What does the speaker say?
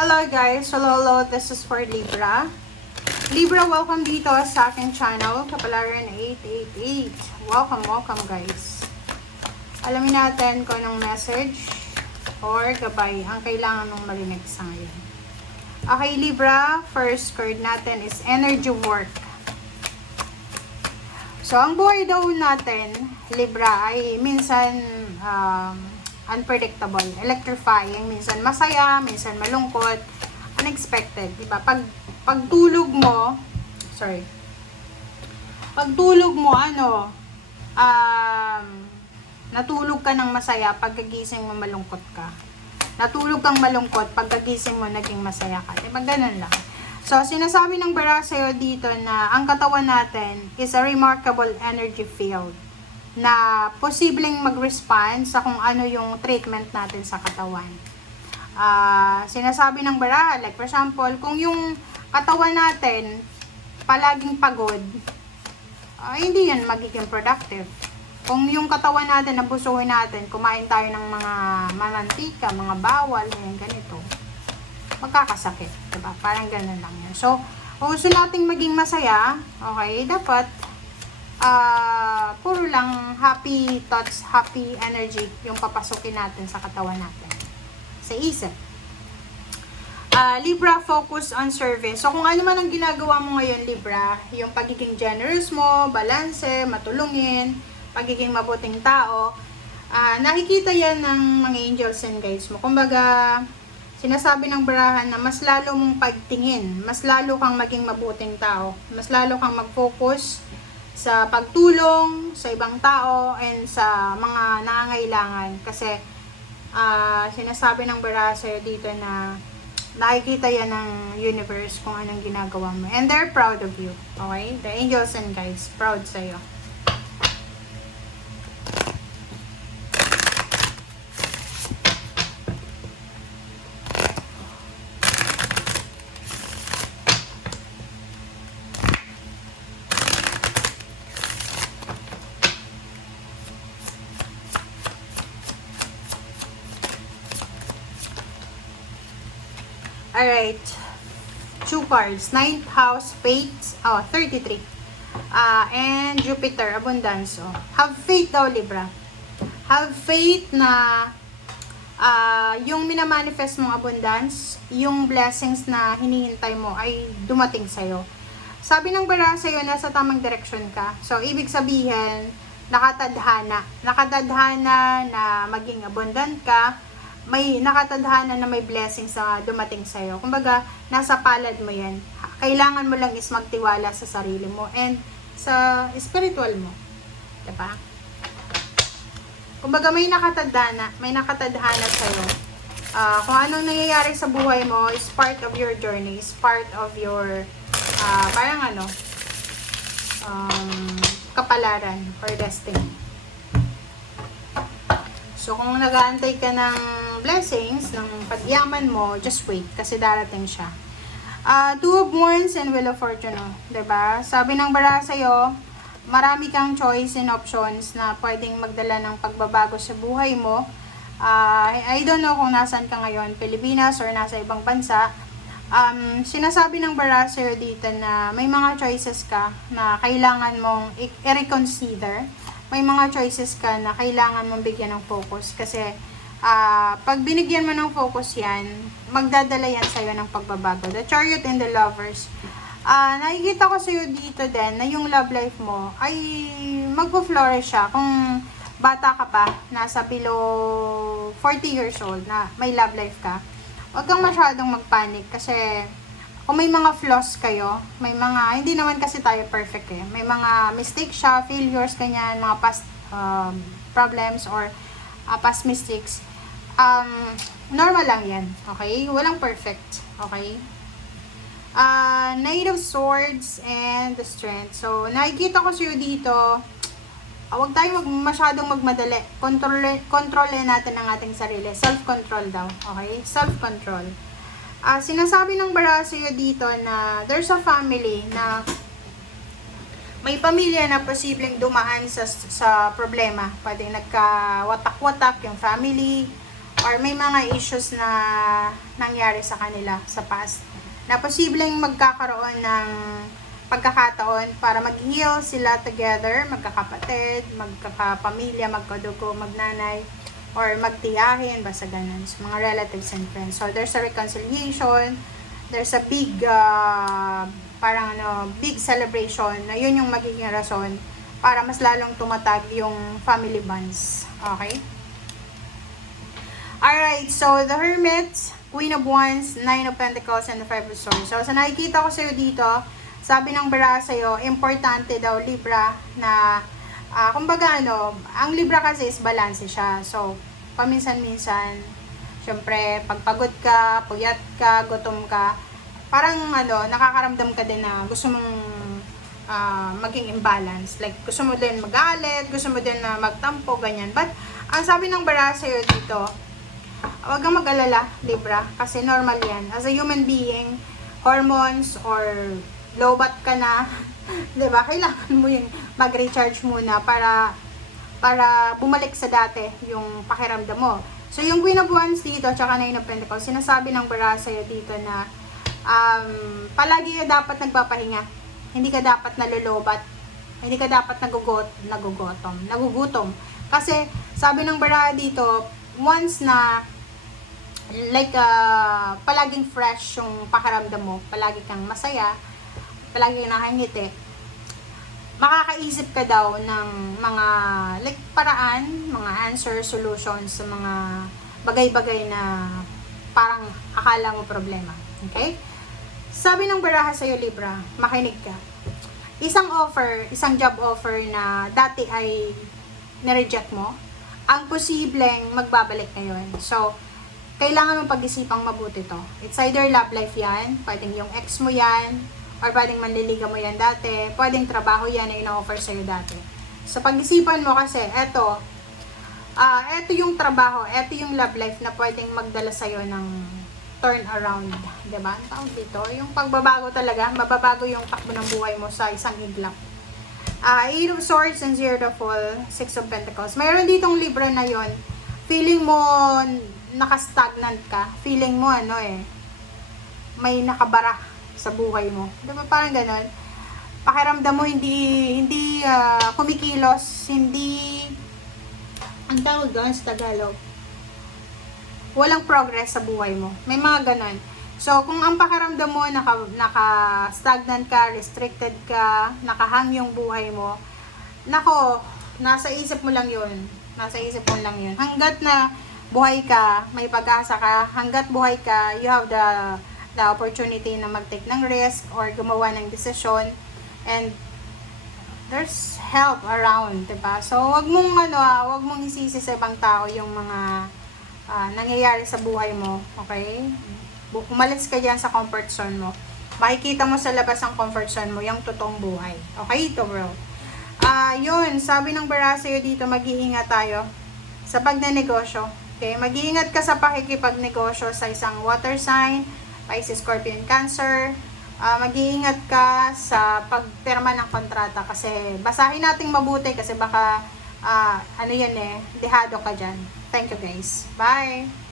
Hello guys, hello, this is for Libra. Libra, welcome dito sa aking channel, Kapalaran 888. Welcome guys. Alamin natin kung anong message or gabay ang kailangan mong marinig sa ngayon. Okay Libra, first card natin is energy work. So ang buhay daw natin, Libra, ay minsan unpredictable, electrifying, minsan masaya, minsan malungkot, unexpected, di ba? Pagtulog mo, natulog ka ng masaya, pagkagising mo malungkot ka. Natulog kang malungkot, pagkagising mo naging masaya ka. Di ba? Ganun lang. So, sinasabi ng bara sa'yo dito na ang katawan natin is a remarkable energy field na posibleng mag-respond sa kung ano yung treatment natin sa katawan. Sinasabi ng bara, like for example, kung yung katawan natin palaging pagod, hindi yan magiging productive. Kung yung katawan natin, nabusuhin natin, kumain tayo ng mga manantika, mga bawal, ganito, magkakasakit, diba? Parang ganun lang yun. So, kung gusto nating maging masaya, okay, dapat puro lang happy thoughts, happy energy yung papasukin natin sa katawan natin, sa isip. Libra, focus on service. So, kung ano man ang ginagawa mo ngayon, Libra, yung pagiging generous mo, balanse, matulungin, pagiging mabuting tao, nakikita yan ng mga angels and guides mo. Kumbaga, sinasabi ng barahan na mas lalo mong pagtingin, mas lalo kang maging mabuting tao, mas lalo kang mag-focus sa pagtulong sa ibang tao and sa mga nangangailangan. Kasi sinasabi ng baraha sa'yo dito na nakikita yan ng universe kung anong ginagawa mo. And they're proud of you. Okay? The angels and guides, proud sa'yo. Alright, 2 cards, 9th house, faith, 33, and Jupiter, abundance. Have faith daw, Libra. Have faith na yung minamanifest mong abundance, yung blessings na hinihintay mo ay dumating sa'yo. Sabi ng bara sa'yo, nasa tamang direksyon ka. So, ibig sabihin, nakatadhana na maging abundant ka, may nakatadhana na may blessings na dumating sa'yo. Kumbaga, nasa palad mo yan. Kailangan mo lang is magtiwala sa sarili mo and sa spiritual mo. Diba? Kumbaga, may nakatadhana sa'yo. Kung anong nangyayari sa buhay mo is part of your journey, is part of your, kapalaran or destiny. So, kung nag-aantay ka ng blessings, ng pagyaman mo, just wait, kasi darating siya. Two of Wands and Wheel of Fortune, diba? Sabi ng bara sa'yo, marami kang choice and options na pwedeng magdala ng pagbabago sa buhay mo. I don't know kung nasan ka ngayon, Pilipinas or nasa ibang bansa. Sinasabi ng bara sa'yo dito na may mga choices ka na kailangan mong i-reconsider. May mga choices ka na kailangan mong bigyan ng focus kasi pag binigyan mo ng focus yan, magdadala yan sa'yo ng pagbabago. The Chariot and the Lovers. Nakikita ko sa'yo dito din na yung love life mo ay magpo-flourish siya. Kung bata ka pa, nasa below 40 years old na may love life ka, huwag kang masyadong magpanic kasi kung may mga flaws kayo, may mga, hindi naman kasi tayo perfect eh. May mga mistakes siya, failures, ganyan, mga past problems or past mistakes. Normal lang yan, okay? Walang perfect, okay? Knight of Swords and the Strength. So, nakikita ko sa'yo dito, huwag tayo masyadong magmadali. Kontrolin natin ang ating sarili. Self-control daw, okay? Self-control. Sinasabi ng bara sa'yo dito na there's a family na may pamilya na posibleng dumaan sa problema. Pwede nagka-watak-watak yung family or may mga issues na nangyari sa kanila sa past na posibleng magkakaroon ng pagkakataon para mag-heal sila together, magkakapatid, magkakapamilya, magkadugo, magnanay, or magtiyahin, basta ganun. So, mga relatives and friends. So, there's a reconciliation, there's a big, parang big celebration na yun yung magiging rason para mas lalong tumatag yung family bonds. Okay? Alright, so the Hermit, Queen of Wands, Nine of Pentacles, and the Five of Swords. So, sa nakikita ko sa'yo dito, sabi ng bara sa'yo, importante daw, Libra, na, kumbaga ang Libra kasi is balance siya. So, paminsan-minsan, syempre, pag pagod ka, puyat ka, gutom ka, parang nakakaramdam ka din na gusto mong maging imbalance. Like, gusto mo din magalit, gusto mo din na magtampo, ganyan. But, ang sabi ng bara sa'yo dito, huwag kang mag-alala, Libra, kasi normal yan. As a human being, hormones or lowbat ka na, 'di ba? Kailangan mo yung mag-recharge muna para bumalik sa dati yung pakiramdam mo. So yung Queen of Wands dito, tsaka Nine of Pentacles, sinasabi ng bara sa'yo dito na palagi ka dapat nagpapahinga. Hindi ka dapat nalolobat. Hindi ka dapat nagugutom. Kasi sabi ng bara dito, once na like palaging fresh yung pakiramdam mo, palagi kang masaya, palagi nakangiti, makakaisip ka daw ng mga like paraan, mga answer, solutions sa mga bagay-bagay na parang akala mo problema. Okay? Sabi ng baraha sa'yo, Libra, makinig ka. Isang job offer na dati ay na-reject mo, ang posibleng magbabalik ngayon. So, kailangan mong pag-isipang mabuti to. It's either love life yan, pwedeng yung ex mo yan, or pwedeng manliligaw mo yan dati, pwedeng trabaho yan na ino-offer sa'yo dati. So, pag-isipan mo kasi, eto yung trabaho, eto yung love life na pwedeng magdala sa'yo ng turn around. Diba? Ang tawag dito, yung pagbabago talaga, mababago yung takbo ng buhay mo sa isang iglap. Eight of Swords and Zero to Fall, Six of Pentacles. Mayroon ditong Libra na yon. Feeling mo nakastagnant ka. Feeling mo may nakabara sa buhay mo. Diba parang ganon? Pakiramdam mo hindi kumikilos, hindi, ang tawag doon sa Tagalog, walang progress sa buhay mo. May mga ganon. So, kung ang pakiramdam mo naka-stagnant ka, restricted ka, nakahang yung buhay mo, nako, nasa isip mo lang yun. Nasa isip mo lang yun. Hanggat na buhay ka, may pag-asa ka, hanggat buhay ka, you have the opportunity na mag-take ng risk or gumawa ng desisyon, and there's help around, diba? So, wag mong isisi sa ibang tao yung mga nangyayari sa buhay mo, okay? Umalis ka dyan sa comfort zone mo. Makikita mo sa labas ng comfort zone mo yung totoong buhay. Okay, ito bro. Yun, sabi ng bara sa'yo dito, mag-iingat tayo sa pagnenegosyo. Okay, mag-iingat ka sa pakikipagnegosyo sa isang water sign, Pisces, Scorpion, Cancer. Mag-iingat ka sa pagpirma ng kontrata kasi basahin nating mabuti kasi baka dehado ka dyan. Thank you guys. Bye!